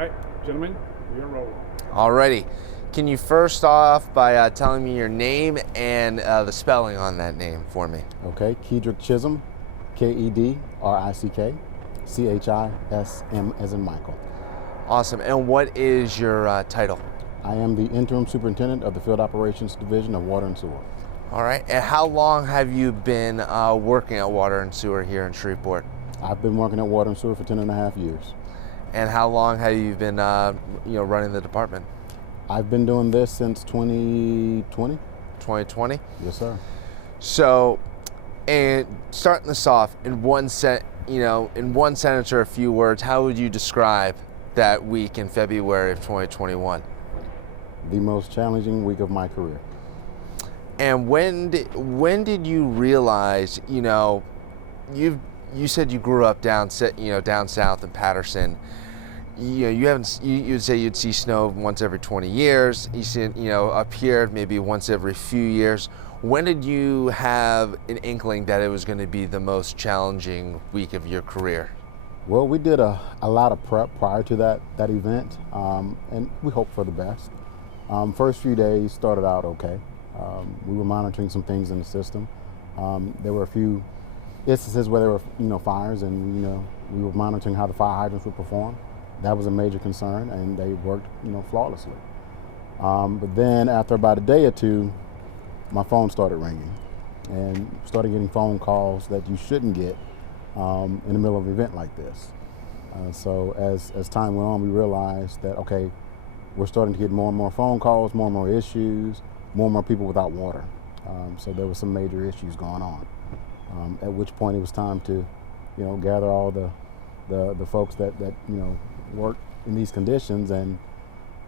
right, gentlemen, we are rolling. Alrighty. Can you first off by telling me your name and the spelling on that name for me? Okay, Kedrick Chism, Kedrick, Chism as in Michael. Awesome. And what is your title? I am the Interim Superintendent of the Field Operations Division of Water and Sewer. All right. And how long have you been working at Water and Sewer here in Shreveport? I've been working at Water and Sewer for 10.5 years. And how long have you been running the department? I've been doing this since 2020. 2020? Yes, sir. So, and starting this off in one sentence or a few words, how would you describe that week in February of 2021? The most challenging week of my career. And when did you realize, you said you grew up down south in Patterson. You'd say you'd see snow once every 20 years. You see, up here maybe once every few years. When did you have an inkling that it was going to be the most challenging week of your career? Well, we did a lot of prep prior to that event, and we hoped for the best. First few days started out okay. We were monitoring some things in the system. There were a few instances where there were fires, and we were monitoring how the fire hydrants would perform. That was a major concern, and they worked flawlessly. But then after about a day or two, my phone started ringing, and started getting phone calls that you shouldn't get in the middle of an event like this. So as time went on, we realized that okay, we're starting to get more and more phone calls, more and more issues, more and more people without water. So there were some major issues going on. At which point it was time to, gather all the folks that work in these conditions and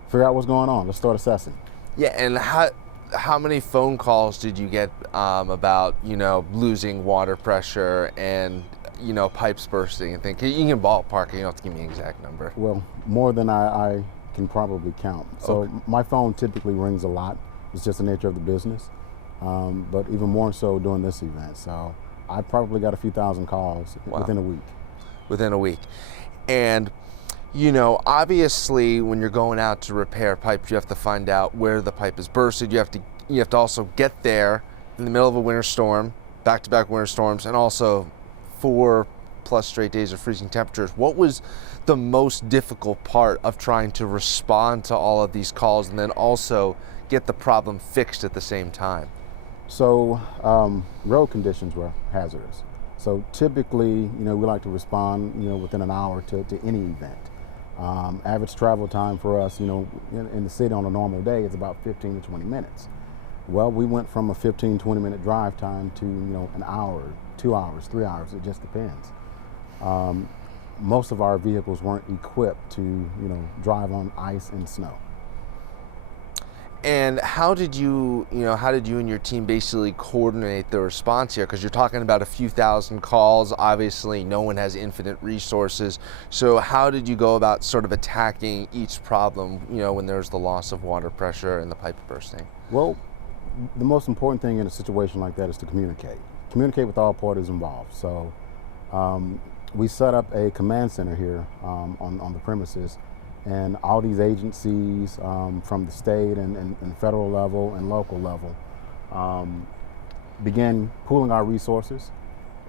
figure out what's going on. Let's start assessing. Yeah, and how many phone calls did you get about losing water pressure and pipes bursting and things? You can ballpark. You don't have to give me an exact number. Well, more than I can probably count. So Okay. My phone typically rings a lot. It's just the nature of the business. But even more so during this event. So I probably got a few thousand calls within a week. Within a week. And obviously when you're going out to repair pipes, you have to find out where the pipe is bursted. You have to also get there in the middle of a winter storm, back-to-back winter storms, and also 4+ straight days of freezing temperatures. What was the most difficult part of trying to respond to all of these calls and then also get the problem fixed at the same time? So road conditions were hazardous. So typically, we like to respond, within an hour to any event. Average travel time for us, in the city on a normal day is about 15 to 20 minutes. Well, we went from a 15, 20-minute drive time to, an hour, 2 hours, 3 hours. It just depends. Most of our vehicles weren't equipped to, drive on ice and snow. And how did you and your team basically coordinate the response here? Because you're talking about a few thousand calls. Obviously, no one has infinite resources. So how did you go about sort of attacking each problem, when there's the loss of water pressure and the pipe bursting? Well, the most important thing in a situation like that is to communicate. Communicate with all parties involved. So we set up a command center here on the premises. And all these agencies from the state and federal level and local level began pooling our resources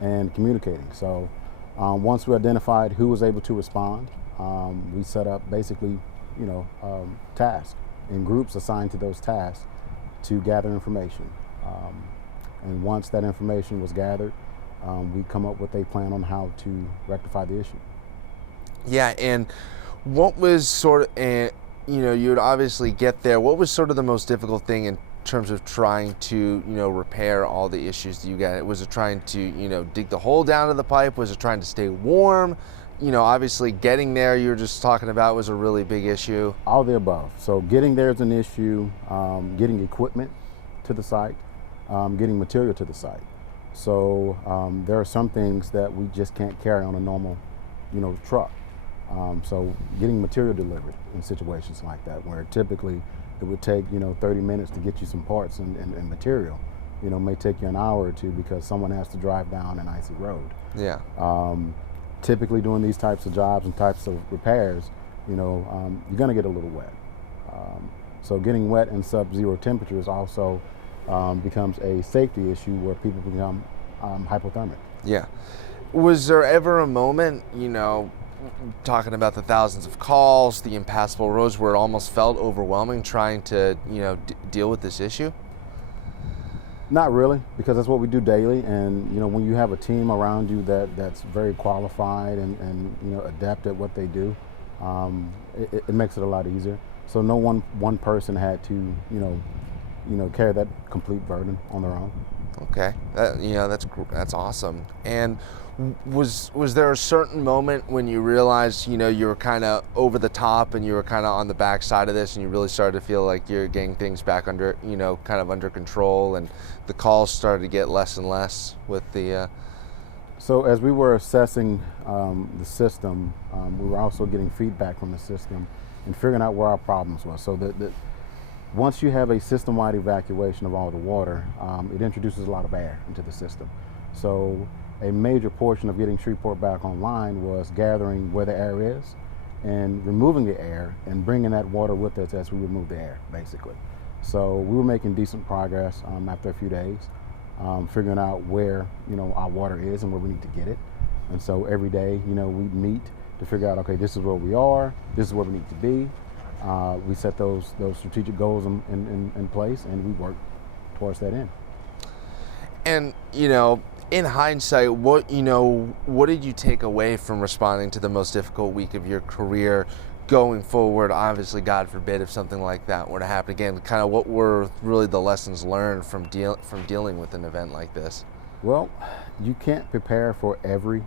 and communicating. So once we identified who was able to respond, we set up basically, tasks and groups assigned to those tasks to gather information. And once that information was gathered, we come up with a plan on how to rectify the issue. Yeah, and what was sort of, you would obviously get there. What was sort of the most difficult thing in terms of trying to, repair all the issues that you got? Was it trying to, dig the hole down to the pipe? Was it trying to stay warm? Obviously getting there, you were just talking about, was a really big issue. All of the above. So getting there is an issue, getting equipment to the site, getting material to the site. So there are some things that we just can't carry on a normal, truck. So getting material delivered in situations like that, where typically it would take 30 minutes to get you some parts and material, may take you an hour or two because someone has to drive down an icy road. Yeah. Typically doing these types of jobs and types of repairs, you're going to get a little wet. So getting wet in sub-zero temperatures also becomes a safety issue where people become hypothermic. Yeah. Was there ever a moment, talking about the thousands of calls, the impassable roads, where it almost felt overwhelming trying to, deal with this issue? Not really, because that's what we do daily. And when you have a team around you that's very qualified and adept at what they do, it makes it a lot easier. So no one person had to carry that complete burden on their own. Okay, that's awesome. And was there a certain moment when you realized you were kind of over the top and you were kind of on the back side of this, and you really started to feel like you're getting things back under kind of under control, and the calls started to get less and less with the So as we were assessing the system, we were also getting feedback from the system and figuring out where our problems were. So that once you have a system-wide evacuation of all the water, it introduces a lot of air into the system. So a major portion of getting Shreveport back online was gathering where the air is and removing the air and bringing that water with us as we remove the air, basically. So we were making decent progress after a few days, figuring out where our water is and where we need to get it. And so every day, we meet to figure out, okay, this is where we are, this is where we need to be. We set those strategic goals in place, and we work towards that end. And in hindsight, what did you take away from responding to the most difficult week of your career going forward? Obviously, God forbid if something like that were to happen again. Kind of what were really the lessons learned from dealing with an event like this? Well, you can't prepare for every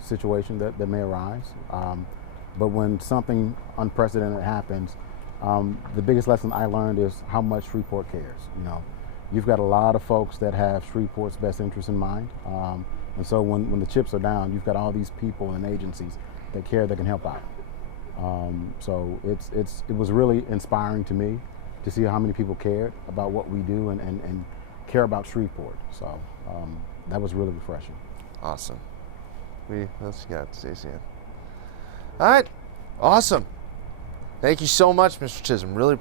situation that may arise. But when something unprecedented happens, the biggest lesson I learned is how much Shreveport cares. You've got a lot of folks that have Shreveport's best interest in mind. And so when the chips are down, you've got all these people and agencies that care, that can help out. So it was really inspiring to me to see how many people cared about what we do and care about Shreveport. So that was really refreshing. Awesome. What else you got, Stacey? All right, awesome. Thank you so much, Mr. Chism. Really